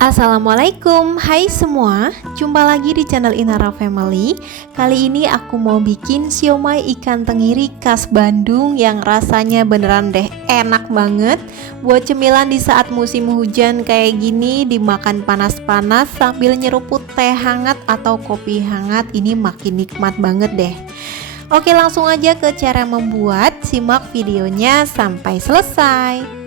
Assalamualaikum, hai semua. Jumpa lagi di channel Inara Family. Kali ini aku mau bikin siomay ikan tenggiri khas Bandung yang rasanya beneran deh enak banget. Buat cemilan di saat musim hujan kayak gini, dimakan panas-panas sambil nyeruput teh hangat atau kopi hangat, ini makin nikmat banget deh. Oke, langsung aja ke cara membuat. Simak videonya sampai selesai.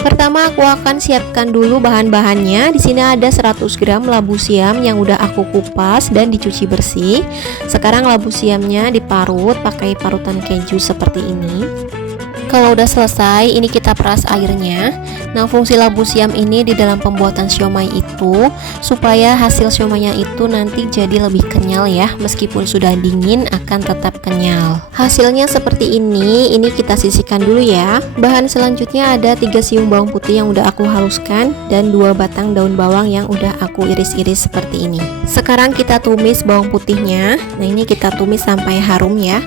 Pertama aku akan siapkan dulu bahan-bahannya. Di sini ada 100 gram labu siam yang udah aku kupas dan dicuci bersih. Sekarang labu siamnya diparut pakai parutan keju seperti ini. Kalau udah selesai, ini kita peras airnya. Nah, fungsi labu siam ini di dalam pembuatan siomay itu supaya hasil siomaynya itu nanti jadi lebih kenyal ya. Meskipun sudah dingin akan tetap kenyal. Hasilnya seperti ini kita sisihkan dulu ya. Bahan selanjutnya ada 3 siung bawang putih yang udah aku haluskan dan 2 batang daun bawang yang udah aku iris-iris seperti ini. Sekarang kita tumis bawang putihnya. Nah, ini kita tumis sampai harum ya.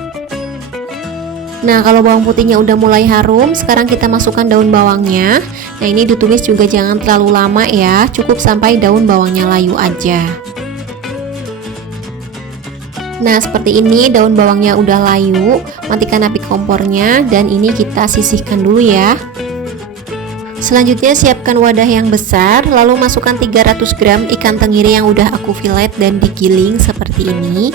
Nah, kalau bawang putihnya udah mulai harum, sekarang kita masukkan daun bawangnya. Nah, ini ditumis juga jangan terlalu lama ya, cukup sampai daun bawangnya layu aja. Nah, seperti ini daun bawangnya udah layu, matikan api kompornya dan ini kita sisihkan dulu ya. Selanjutnya siapkan wadah yang besar, lalu masukkan 300 gram ikan tenggiri yang udah aku filet dan digiling seperti ini.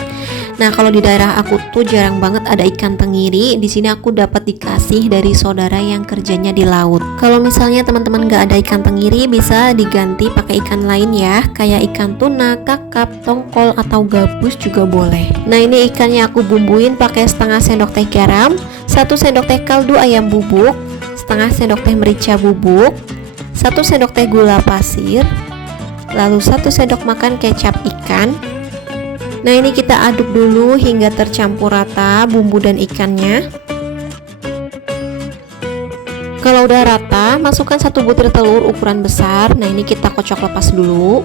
Nah, kalau di daerah aku tuh jarang banget ada ikan tenggiri. Di sini aku dapat dikasih dari saudara yang kerjanya di laut. Kalau misalnya teman-teman nggak ada ikan tenggiri, bisa diganti pakai ikan lain ya, kayak ikan tuna, kakap, tongkol atau gabus juga boleh. Nah, ini ikannya aku bumbuin pakai setengah sendok teh garam, 1 sendok teh kaldu ayam bubuk, setengah sendok teh merica bubuk, 1 sendok teh gula pasir, lalu 1 sendok makan kecap ikan. Nah, ini kita aduk dulu hingga tercampur rata bumbu dan ikannya. Kalau udah rata, masukkan 1 butir telur ukuran besar. Nah, ini kita kocok lepas dulu.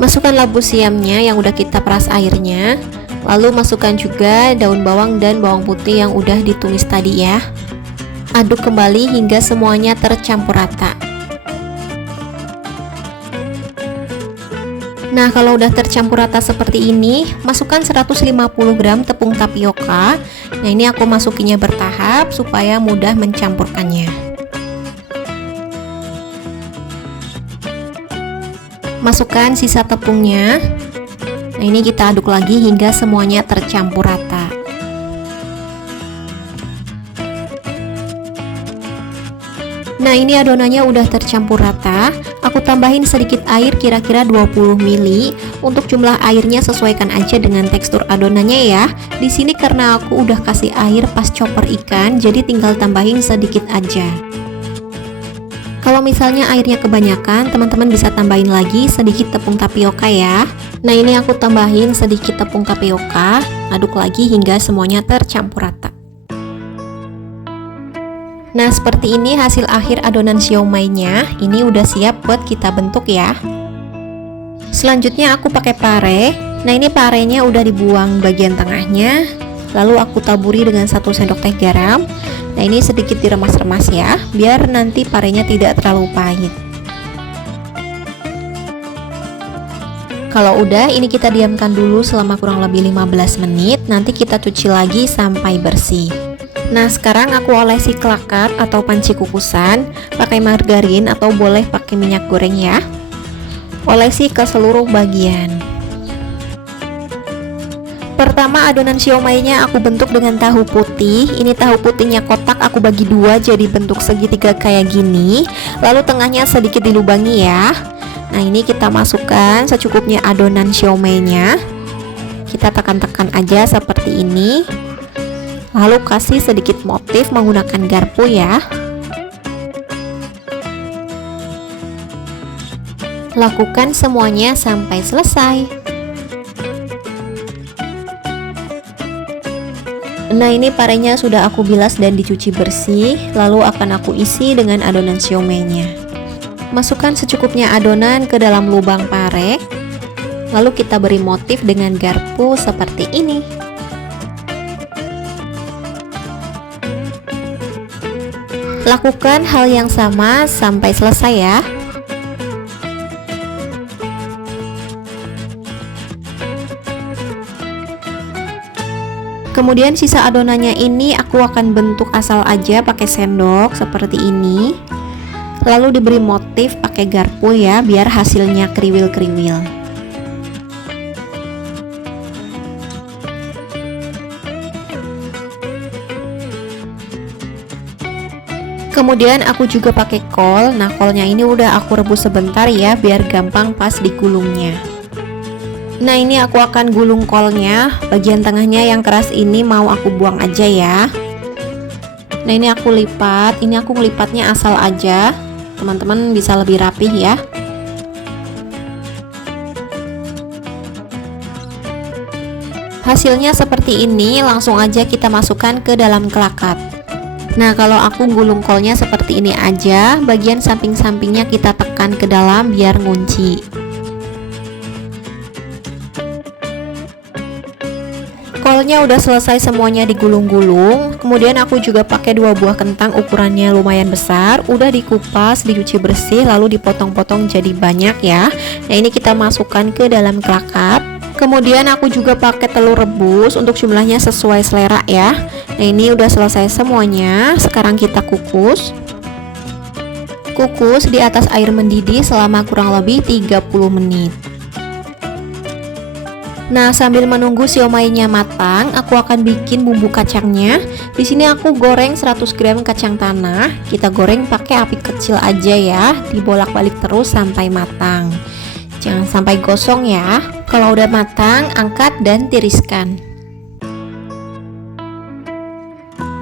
Masukkan labu siamnya yang udah kita peras airnya. Lalu masukkan juga daun bawang dan bawang putih yang udah ditumis tadi ya. Aduk kembali hingga semuanya tercampur rata. Nah, kalau udah tercampur rata seperti ini, masukkan 150 gram tepung tapioka. Nah, ini aku masukinya bertahap supaya mudah mencampurkannya. Masukkan sisa tepungnya. Nah, ini kita aduk lagi hingga semuanya tercampur rata. Nah, ini adonannya udah tercampur rata. Aku tambahin sedikit air kira-kira 20 ml. Untuk jumlah airnya sesuaikan aja dengan tekstur adonannya ya. Di sini karena aku udah kasih air pas chopper ikan, jadi tinggal tambahin sedikit aja. Kalau misalnya airnya kebanyakan, teman-teman bisa tambahin lagi sedikit tepung tapioka ya. Nah, ini aku tambahin sedikit tepung tapioka, aduk lagi hingga semuanya tercampur rata. Nah, seperti ini hasil akhir adonan siomaynya. Ini udah siap buat kita bentuk ya. Selanjutnya aku pakai pare. Nah, ini parenya udah dibuang bagian tengahnya. Lalu aku taburi dengan 1 sendok teh garam. Nah, ini sedikit diremas-remas ya, biar nanti parenya tidak terlalu pahit. Kalau udah, ini kita diamkan dulu selama kurang lebih 15 menit. Nanti kita cuci lagi sampai bersih. Nah, sekarang aku olesi kelakar atau panci kukusan pakai margarin atau boleh pakai minyak goreng ya. Olesi ke seluruh bagian. Pertama, adonan siomaynya aku bentuk dengan tahu putih. Ini tahu putihnya kotak, aku bagi 2 jadi bentuk segitiga kayak gini. Lalu tengahnya sedikit dilubangi ya. Nah, ini kita masukkan secukupnya adonan siomaynya. Kita tekan-tekan aja seperti ini. Lalu kasih sedikit motif menggunakan garpu ya. Lakukan semuanya sampai selesai. Nah, ini parenya sudah aku bilas dan dicuci bersih. Lalu akan aku isi dengan adonan siomaynya. Masukkan secukupnya adonan ke dalam lubang pare. Lalu kita beri motif dengan garpu seperti ini. Lakukan hal yang sama sampai selesai ya. Kemudian sisa adonannya ini aku akan bentuk asal aja pakai sendok seperti ini. Lalu diberi motif pakai garpu ya, biar hasilnya kriwil-kriwil. Kemudian aku juga pakai kol. Nah, kolnya ini udah aku rebus sebentar ya, biar gampang pas digulungnya. Nah, ini aku akan gulung kolnya. Bagian tengahnya yang keras ini mau aku buang aja ya. Nah, ini aku lipat. Ini aku ngelipatnya asal aja. Teman-teman bisa lebih rapih ya. Hasilnya seperti ini, langsung aja kita masukkan ke dalam kelakat. Nah, kalau aku gulung kolnya seperti ini aja, bagian samping-sampingnya kita tekan ke dalam biar ngunci. Kolnya udah selesai semuanya digulung-gulung. Kemudian aku juga pakai 2 buah kentang ukurannya lumayan besar, udah dikupas, dicuci bersih, lalu dipotong-potong jadi banyak ya. Nah, ini kita masukkan ke dalam kelakat. Kemudian aku juga pakai telur rebus, untuk jumlahnya sesuai selera ya. Nah, ini udah selesai semuanya. Sekarang kita kukus. Kukus di atas air mendidih selama kurang lebih 30 menit. Nah, sambil menunggu siomainya matang, aku akan bikin bumbu kacangnya. Di sini aku goreng 100 gram kacang tanah. Kita goreng pakai api kecil aja ya, dibolak-balik terus sampai matang. Jangan sampai gosong ya. Kalau udah matang, angkat dan tiriskan.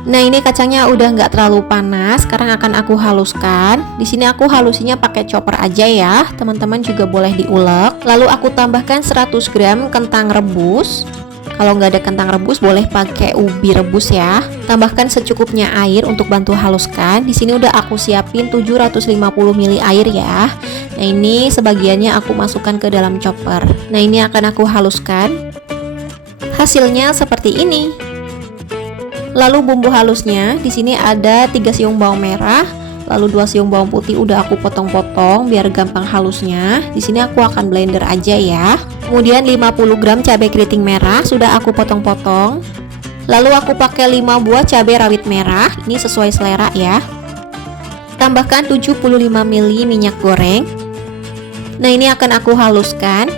Nah, ini kacangnya udah nggak terlalu panas. Sekarang akan aku haluskan. Di sini aku halusinya pakai chopper aja ya. Teman-teman juga boleh diulek. Lalu aku tambahkan 100 gram kentang rebus. Kalau nggak ada kentang rebus, boleh pakai ubi rebus ya. Tambahkan secukupnya air untuk bantu haluskan. Di sini udah aku siapin 750 ml air ya. Nah, ini sebagiannya aku masukkan ke dalam chopper. Nah, ini akan aku haluskan. Hasilnya seperti ini. Lalu bumbu halusnya, di sini ada 3 siung bawang merah, lalu 2 siung bawang putih udah aku potong-potong biar gampang halusnya. Di sini aku akan blender aja ya. Kemudian 50 gram cabai keriting merah sudah aku potong-potong. Lalu aku pakai 5 buah cabai rawit merah, ini sesuai selera ya. Tambahkan 75 ml minyak goreng. Nah, ini akan aku haluskan.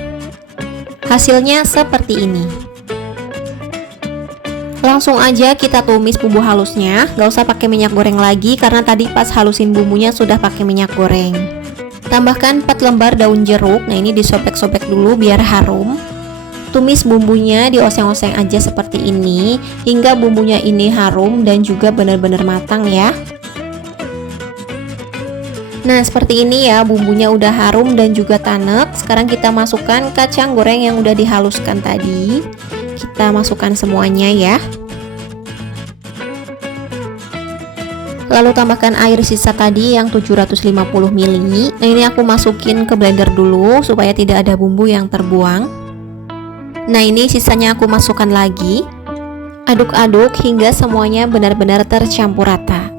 Hasilnya seperti ini. Langsung aja kita tumis bumbu halusnya, gak usah pakai minyak goreng lagi karena tadi pas halusin bumbunya sudah pakai minyak goreng. Tambahkan 4 lembar daun jeruk. Nah, ini disobek-sobek dulu biar harum. Tumis bumbunya, dioseng-oseng aja seperti ini hingga bumbunya ini harum dan juga benar-benar matang ya. Nah, seperti ini ya, bumbunya udah harum dan juga tanek. Sekarang kita masukkan kacang goreng yang udah dihaluskan tadi. Kita masukkan semuanya ya. Lalu tambahkan air sisa tadi yang 750 ml. Nah, ini aku masukin ke blender dulu supaya tidak ada bumbu yang terbuang. Nah, ini sisanya aku masukkan lagi. Aduk-aduk hingga semuanya benar-benar tercampur rata.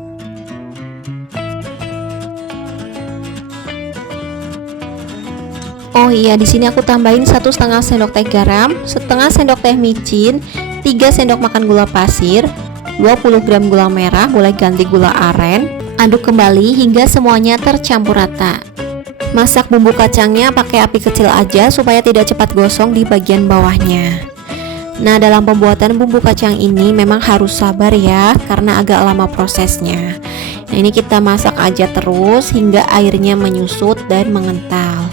Oh iya, di sini aku tambahin 1,5 sendok teh garam, setengah sendok teh micin, 3 sendok makan gula pasir, 20 gram gula merah, boleh ganti gula aren. Aduk kembali hingga semuanya tercampur rata. Masak bumbu kacangnya pakai api kecil aja supaya tidak cepat gosong di bagian bawahnya. Nah, dalam pembuatan bumbu kacang ini memang harus sabar ya, karena agak lama prosesnya. Nah, ini kita masak aja terus hingga airnya menyusut dan mengental.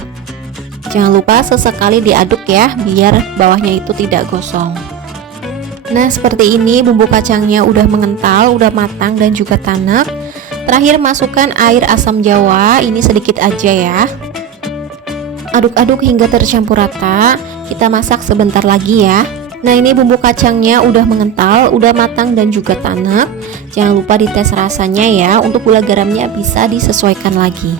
Jangan lupa sesekali diaduk ya, biar bawahnya itu tidak gosong. Nah, seperti ini bumbu kacangnya udah mengental, udah matang dan juga tanek. Terakhir masukkan air asam jawa, ini sedikit aja ya. Aduk-aduk hingga tercampur rata. Kita masak sebentar lagi ya. Nah, ini bumbu kacangnya udah mengental, udah matang dan juga tanek. Jangan lupa dites rasanya ya. Untuk gula garamnya bisa disesuaikan lagi.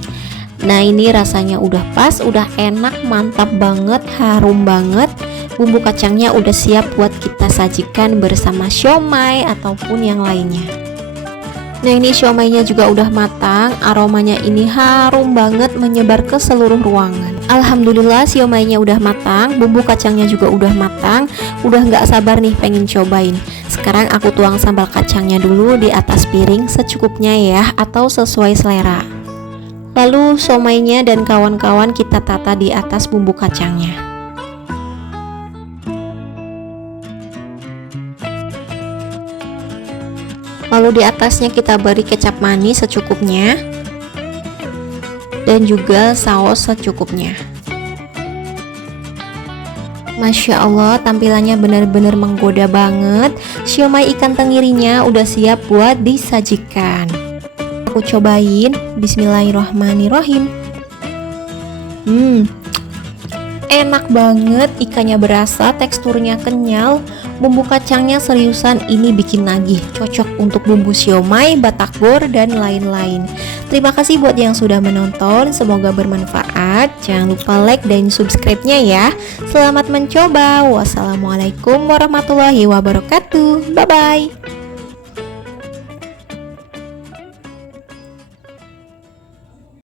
Nah, ini rasanya udah pas, udah enak, mantap banget, harum banget. Bumbu kacangnya udah siap buat kita sajikan bersama siomay ataupun yang lainnya. Nah, ini siomaynya juga udah matang, aromanya ini harum banget menyebar ke seluruh ruangan. Alhamdulillah siomaynya udah matang, bumbu kacangnya juga udah matang, udah nggak sabar nih pengen cobain. Sekarang aku tuang sambal kacangnya dulu di atas piring secukupnya ya, atau sesuai selera. Lalu siomaynya dan kawan-kawan kita tata di atas bumbu kacangnya. Lalu di atasnya kita beri kecap manis secukupnya dan juga saus secukupnya. Masya Allah, tampilannya benar-benar menggoda banget. Siomay ikan tenggirinya udah siap buat disajikan. Aku cobain. Bismillahirrahmanirrahim. Enak banget, ikannya berasa, teksturnya kenyal, bumbu kacangnya seriusan, ini bikin nagih, cocok untuk bumbu siomay, batagor, dan lain-lain. Terima kasih buat yang sudah menonton, semoga bermanfaat. Jangan lupa like dan subscribe-nya ya. Selamat mencoba. Wassalamualaikum warahmatullahi wabarakatuh. Bye-bye.